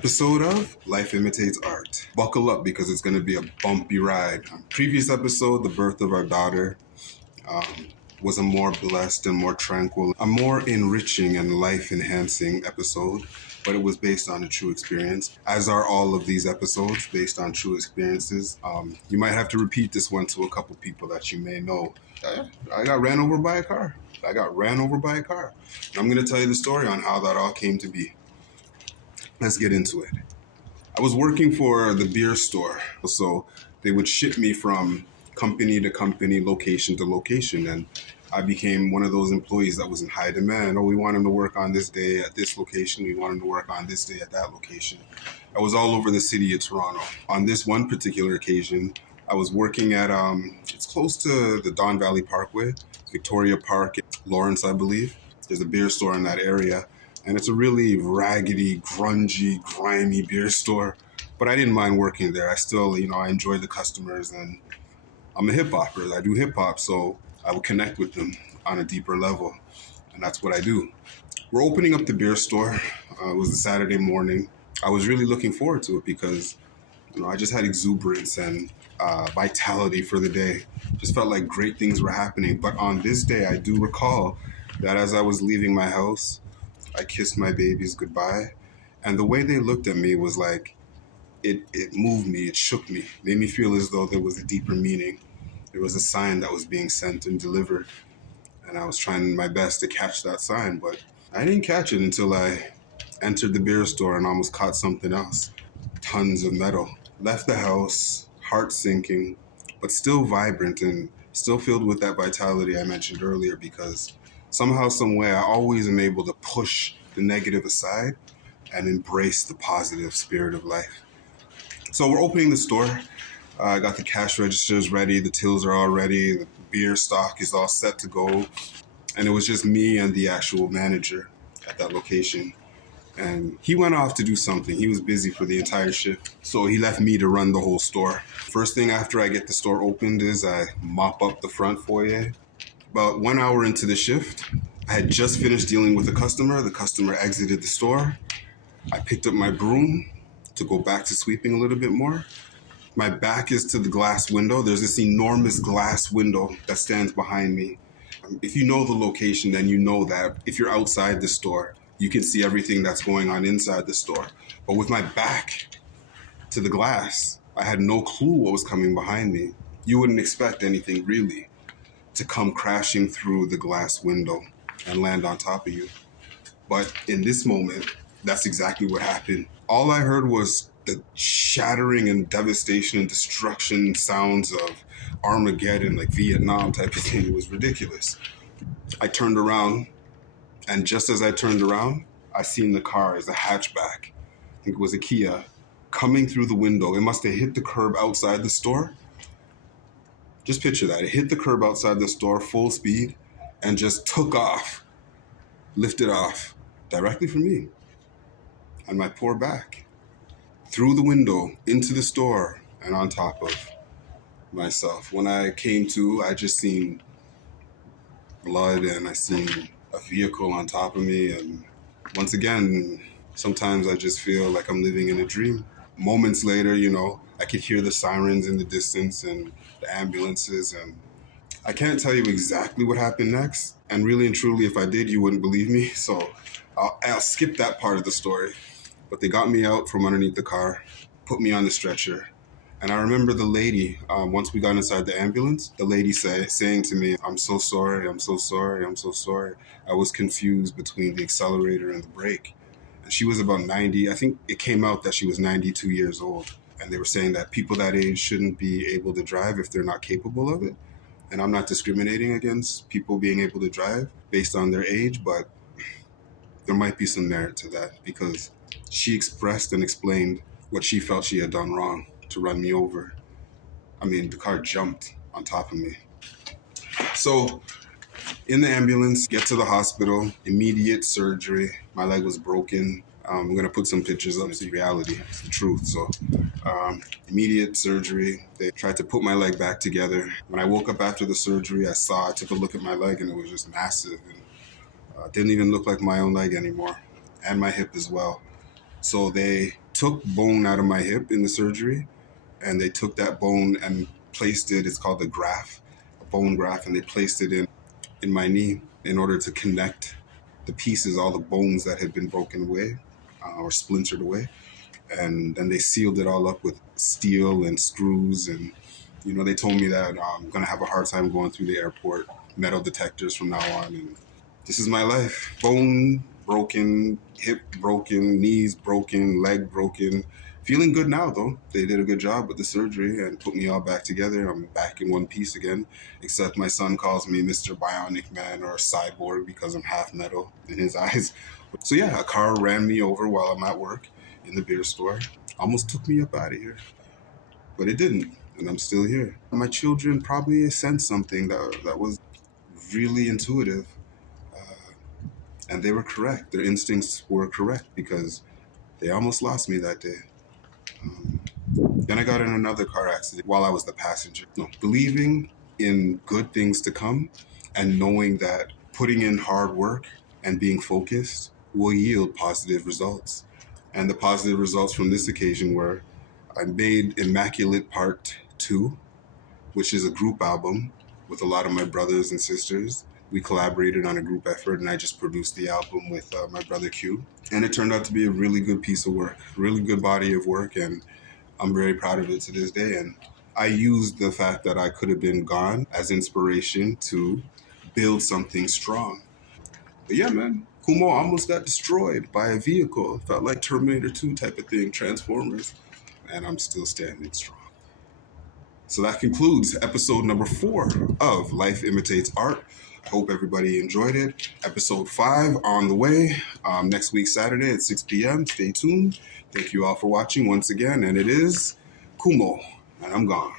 episode of Life Imitates Art. Buckle up because it's going to be a bumpy ride. Previous episode, the birth of our daughter, was a more blessed and more tranquil, a more enriching and life-enhancing episode, but it was based on a true experience, as are all of these episodes based on true experiences. You might have to repeat this one to a couple people that you may know. I got ran over by a car. I'm going to tell you the story on how that all came to be. Let's get into it. I was working for the beer store, so they would ship me from company to company, location to location, and I became one of those employees that was in high demand. Oh, we want him to work on this day at this location. We want him to work on this day at that location. I was all over the city of Toronto. On this one particular occasion, I was working at, it's close to the Don Valley Parkway, Victoria Park, Lawrence, I believe. There's a beer store in that area. And it's a really raggedy, grungy, grimy beer store. But I didn't mind working there. I still, I enjoy the customers, and I'm a hip hopper. I do hip hop, so I would connect with them on a deeper level. And that's what I do. We're opening up the beer store. It was a Saturday morning. I was really looking forward to it because, I just had exuberance and vitality for the day. Just felt like great things were happening. But on this day, I do recall that as I was leaving my house, I kissed my babies goodbye, and the way they looked at me was like, it moved me, it shook me, made me feel as though there was a deeper meaning. There was a sign that was being sent and delivered, and I was trying my best to catch that sign, but I didn't catch it until I entered the beer store and almost caught something else. Tons of metal. Left the house, heart sinking, but still vibrant and still filled with that vitality I mentioned earlier, because somehow, some way, I always am able to push the negative aside and embrace the positive spirit of life. So we're opening the store. I got the cash registers ready. The tills are all ready. The beer stock is all set to go. And it was just me and the actual manager at that location. And he went off to do something. He was busy for the entire shift. So he left me to run the whole store. First thing after I get the store opened is I mop up the front foyer. About 1 hour into the shift, I had just finished dealing with a customer. The customer exited the store. I picked up my broom to go back to sweeping a little bit more. My back is to the glass window. There's this enormous glass window that stands behind me. If you know the location, then you know that if you're outside the store, you can see everything that's going on inside the store. But with my back to the glass, I had no clue what was coming behind me. You wouldn't expect anything really to come crashing through the glass window and land on top of you. But in this moment, that's exactly what happened. All I heard was the shattering and devastation and destruction sounds of Armageddon, like Vietnam type of thing. It was ridiculous. I turned around, and just as I turned around, I seen the car as a hatchback. I think it was a Kia coming through the window. It must have hit the curb outside the store. Just picture that. It hit the curb outside the store full speed and just took off, lifted off directly for me and my poor back, through the window into the store and on top of myself. When I came to, I just seen blood and I seen a vehicle on top of me. And once again, sometimes I just feel like I'm living in a dream. Moments later, I could hear the sirens in the distance and the ambulances, and I can't tell you exactly what happened next. And really and truly, if I did, you wouldn't believe me. So I'll skip that part of the story. But they got me out from underneath the car, put me on the stretcher. And I remember the lady, once we got inside the ambulance, the lady saying to me, I'm so sorry, I'm so sorry, I'm so sorry. I was confused between the accelerator and the brake. And she was about 90. I think it came out that she was 92 years old. And they were saying that people that age shouldn't be able to drive if they're not capable of it. And I'm not discriminating against people being able to drive based on their age, but there might be some merit to that, because she expressed and explained what she felt she had done wrong to run me over. I mean, the car jumped on top of me. So in the ambulance, get to the hospital, immediate surgery. My leg was broken. I'm going to put some pictures up. It's the reality. It's the truth. So immediate surgery. They tried to put my leg back together. When I woke up after the surgery, I took a look at my leg, and it was just massive. And didn't even look like my own leg anymore, and my hip as well. So they took bone out of my hip in the surgery, and they took that bone and placed it. It's called a graft, a bone graft, and they placed it in my knee in order to connect the pieces, all the bones that had been broken away or splintered away. And then they sealed it all up with steel and screws. And, they told me that I'm going to have a hard time going through the airport, metal detectors from now on. And this is my life. Bone broken, hip broken, knees broken, leg broken. Feeling good now, though. They did a good job with the surgery and put me all back together. I'm back in one piece again, except my son calls me Mr. Bionic Man or Cyborg because I'm half metal in his eyes. So yeah, a car ran me over while I'm at work in the beer store. Almost took me up out of here, but it didn't, and I'm still here. My children probably sensed something that was really intuitive, and they were correct. Their instincts were correct because they almost lost me that day. Then I got in another car accident while I was the passenger. No, believing in good things to come and knowing that putting in hard work and being focused will yield positive results. And the positive results from this occasion were I made Immaculate Part 2, which is a group album with a lot of my brothers and sisters. We collaborated on a group effort, and I just produced the album with my brother Q. And it turned out to be a really good piece of work, really good body of work, and I'm very proud of it to this day. And I used the fact that I could have been gone as inspiration to build something strong. But yeah, man, Kumo almost got destroyed by a vehicle. It felt like Terminator 2 type of thing, Transformers. And I'm still standing strong. So that concludes episode number 4 of Life Imitates Art. I hope everybody enjoyed it. Episode 5 on the way next week, Saturday at 6 p.m. Stay tuned. Thank you all for watching once again. And it is Kumo, and I'm gone.